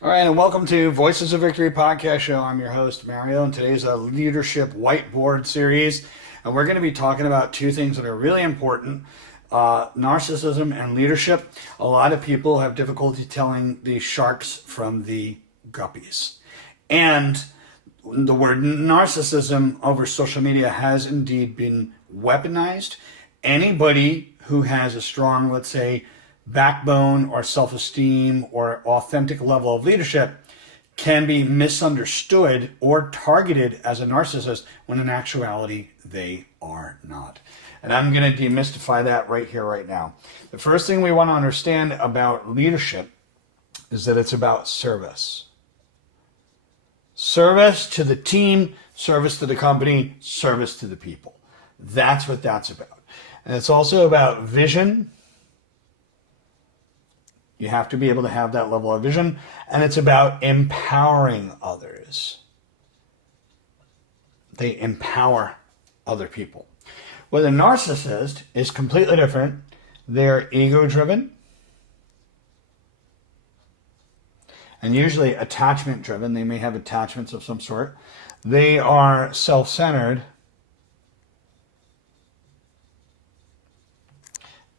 All right, and welcome to Voices of Victory podcast show. I'm your host, Mario, and today's a leadership whiteboard series. And we're going to be talking about two things that are really important, narcissism and leadership. A lot of people have difficulty telling the sharks from the guppies. And the word narcissism over social media has indeed been weaponized. Anybody who has a strong, let's say, backbone or self-esteem or authentic level of leadership can be misunderstood or targeted as a narcissist when in actuality they are not. And I'm going to demystify that right here, right now. The first thing we want to understand about leadership is that it's about service. Service to the team, service to the company, service to the people. That's what that's about. And it's also about vision. You have to be able to have that level of vision, and it's about empowering others. They empower other people. Well, the narcissist is completely different. They're ego-driven and usually attachment-driven. They may have attachments of some sort. They are self-centered.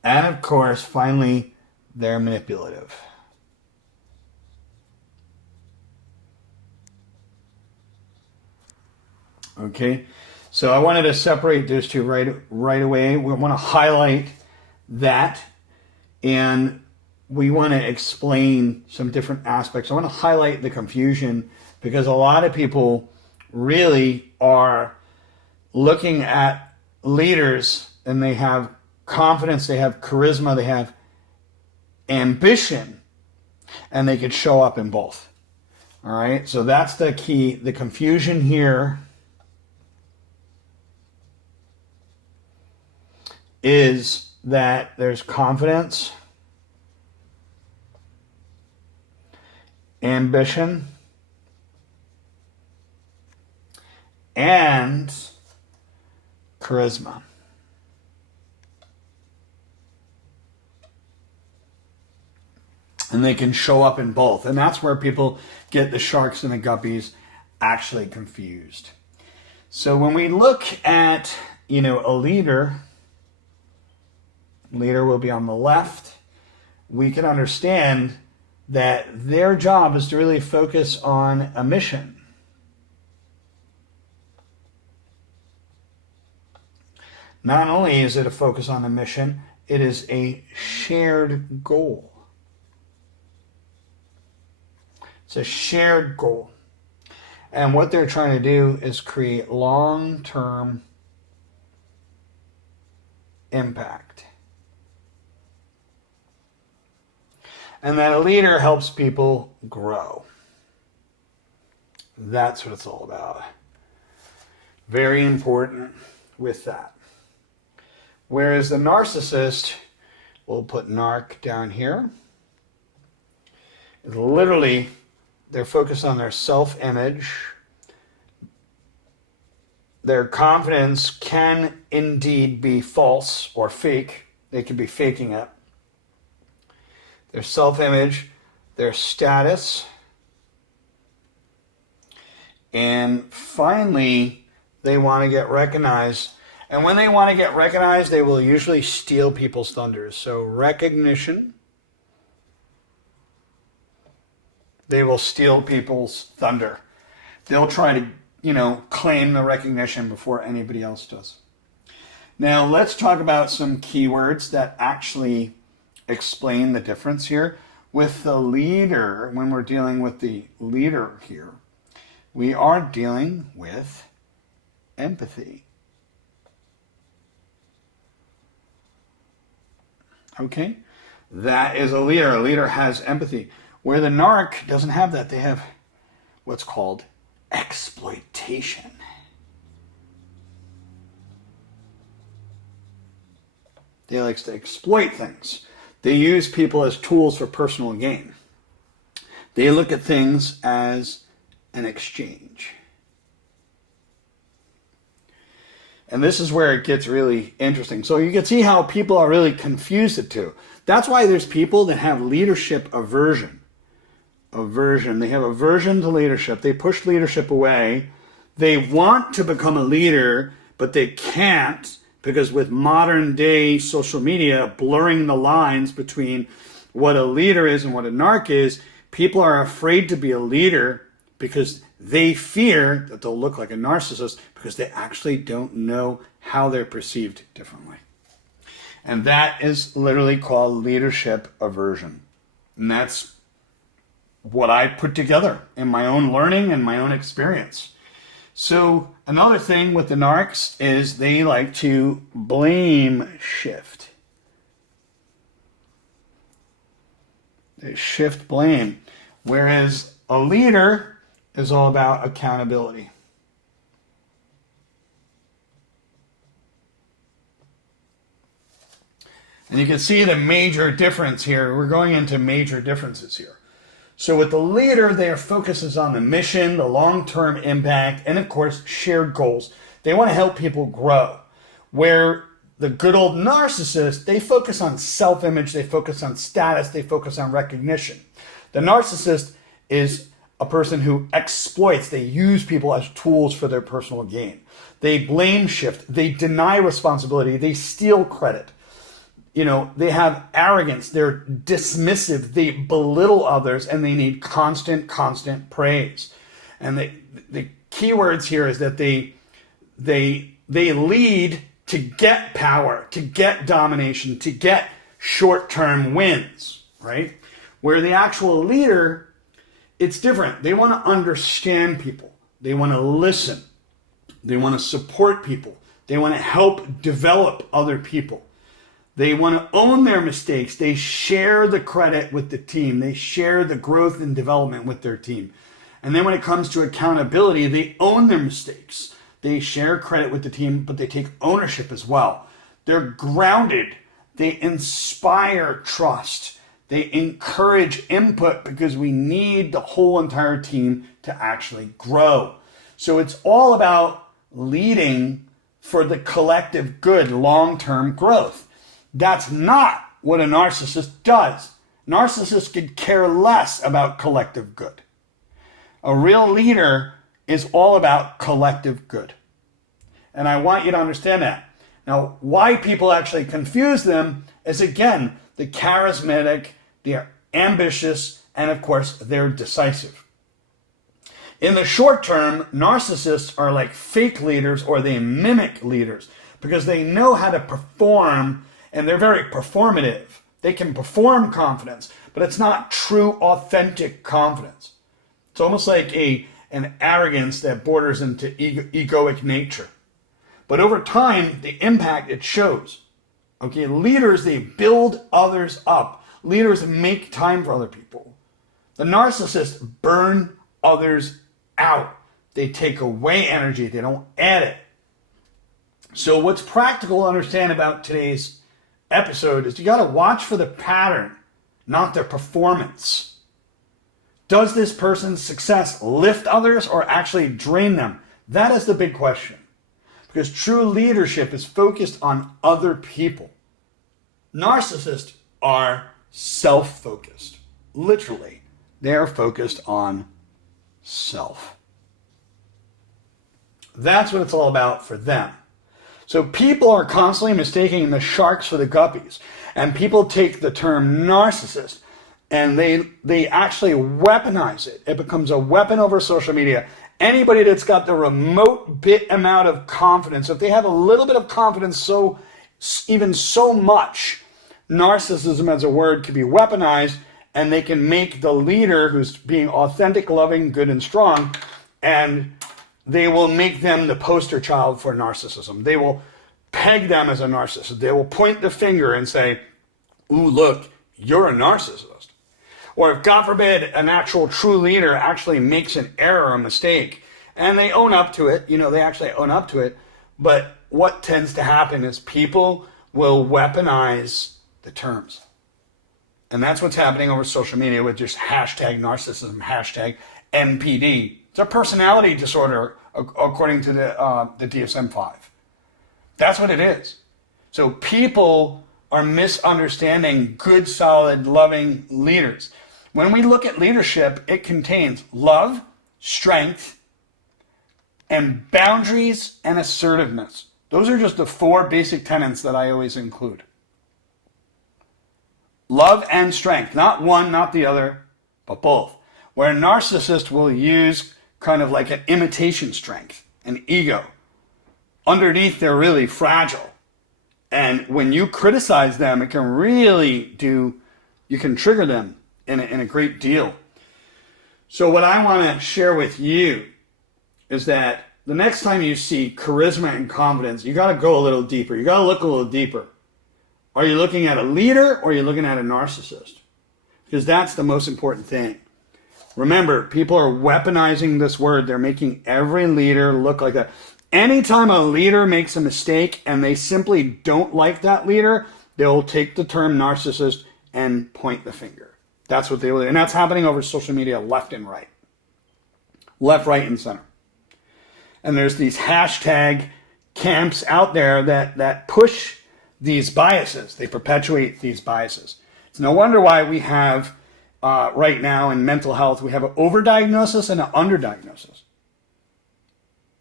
And of course, finally, they're manipulative. Okay, so I wanted to separate those two right away. We want to highlight that, and we want to explain some different aspects. I want to highlight the confusion because a lot of people really are looking at leaders and they have confidence, they have charisma, they have ambition, and they could show up in both. All right, so that's the key. The confusion here is that there's confidence, ambition, and charisma. And they can show up in both. And that's where people get the sharks and the guppies actually confused. So when we look at, a leader will be on the left, we can understand that their job is to really focus on a mission. Not only is it a focus on a mission, it is a shared goal. It's a shared goal. And what they're trying to do is create long-term impact. And that a leader helps people grow. That's what it's all about. Very important with that. Whereas the narcissist, we'll put narc down here, is literally they're focused on their self-image. Their confidence can indeed be false or fake. They could be faking it. Their self-image, their status, and finally, they want to get recognized. And when they want to get recognized, they will usually steal people's thunders. So recognition, they will steal people's thunder. They'll try to, claim the recognition before anybody else does. Now, let's talk about some keywords that actually explain the difference here. With the leader, when we're dealing with the leader here, we are dealing with empathy. Okay? That is a leader. A leader has empathy. Where the narc doesn't have that, they have what's called exploitation. They like to exploit things. They use people as tools for personal gain. They look at things as an exchange. And this is where it gets really interesting. So you can see how people are really confused at two. That's why there's people that have leadership aversion. aversion. They have aversion to leadership. They push leadership away. They want to become a leader, but they can't because with modern day social media blurring the lines between what a leader is and what a narc is, people are afraid to be a leader because they fear that they'll look like a narcissist because they actually don't know how they're perceived differently. And that is literally called leadership aversion. And that's what I put together in my own learning and my own experience. So another thing with the narcs is they like to blame shift. They shift blame. Whereas a leader is all about accountability. And you can see the major difference here. We're going into major differences here. So with the leader, their focus is on the mission, the long-term impact, and of course, shared goals. They want to help people grow. Where the good old narcissist, they focus on self-image, they focus on status, they focus on recognition. The narcissist is a person who exploits, they use people as tools for their personal gain. They blame shift, they deny responsibility, they steal credit. They have arrogance, they're dismissive, they belittle others, and they need constant praise. And the key words here is that they lead to get power, to get domination, to get short-term wins, right? Where the actual leader, it's different. They want to understand people. They want to listen. They want to support people. They want to help develop other people. They want to own their mistakes. They share the credit with the team. They share the growth and development with their team. And then when it comes to accountability, they own their mistakes. They share credit with the team, but they take ownership as well. They're grounded. They inspire trust. They encourage input because we need the whole entire team to actually grow. So it's all about leading for the collective good, long-term growth. That's not what a narcissist does. Narcissists could care less about collective good. A real leader is all about collective good. And I want you to understand that. Now, why people actually confuse them is, again, the charismatic, they're ambitious, and of course, they're decisive. In the short term, narcissists are like fake leaders or they mimic leaders because they know how to perform and they're very performative. They can perform confidence, but it's not true, authentic confidence. It's almost like an arrogance that borders into egoic nature. But over time, the impact it shows. Okay, leaders, they build others up. Leaders make time for other people. The narcissists burn others out. They take away energy. They don't add it. So what's practical to understand about today's episode is you got to watch for the pattern, not their performance. Does this person's success lift others or actually drain them? That is the big question. Because true leadership is focused on other people. Narcissists are self-focused. Literally, they are focused on self. That's what it's all about for them. So people are constantly mistaking the sharks for the guppies. And people take the term narcissist and they actually weaponize it. It becomes a weapon over social media. Anybody that's got the remote bit amount of confidence, if they have a little bit of confidence, even so much, narcissism as a word can be weaponized, and they can make the leader who's being authentic, loving, good, and strong, and they will make them the poster child for narcissism. They will peg them as a narcissist. They will point the finger and say, ooh, look, you're a narcissist. Or if, God forbid, an actual true leader actually makes an error, a mistake, and they own up to it, they actually own up to it, but what tends to happen is people will weaponize the terms. And that's what's happening over social media with just hashtag narcissism, hashtag NPD. It's a personality disorder, according to the DSM-5. That's what it is. So people are misunderstanding good, solid, loving leaders. When we look at leadership, it contains love, strength, and boundaries and assertiveness. Those are just the 4 basic tenets that I always include. Love and strength, not one, not the other, but both. Where a narcissist will use kind of like an imitation strength, an ego. Underneath, they're really fragile. And when you criticize them, it can really you can trigger them in a great deal. So what I want to share with you is that the next time you see charisma and confidence, you got to go a little deeper. You got to look a little deeper. Are you looking at a leader or are you looking at a narcissist? Because that's the most important thing. Remember, people are weaponizing this word. They're making every leader look like that. Anytime a leader makes a mistake and they simply don't like that leader, they'll take the term narcissist and point the finger. That's what they will do. And that's happening over social media left and right. Left, right, and center. And there's these hashtag camps out there that push these biases. They perpetuate these biases. It's no wonder why we have, right now in mental health, we have an overdiagnosis and an underdiagnosis.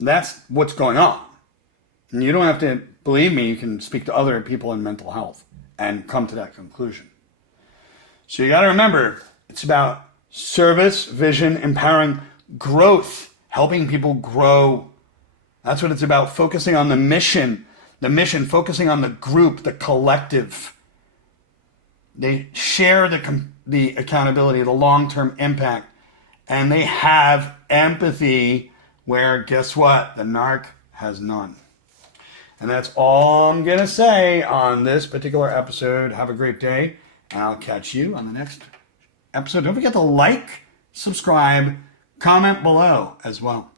That's what's going on. And you don't have to believe me. You can speak to other people in mental health and come to that conclusion. So you got to remember, it's about service, vision, empowering growth, helping people grow. That's what it's about, focusing on the mission, focusing on the group, the collective. They share the accountability, the long-term impact, and they have empathy where, guess what? The narc has none. And that's all I'm going to say on this particular episode. Have a great day, and I'll catch you on the next episode. Don't forget to like, subscribe, comment below as well.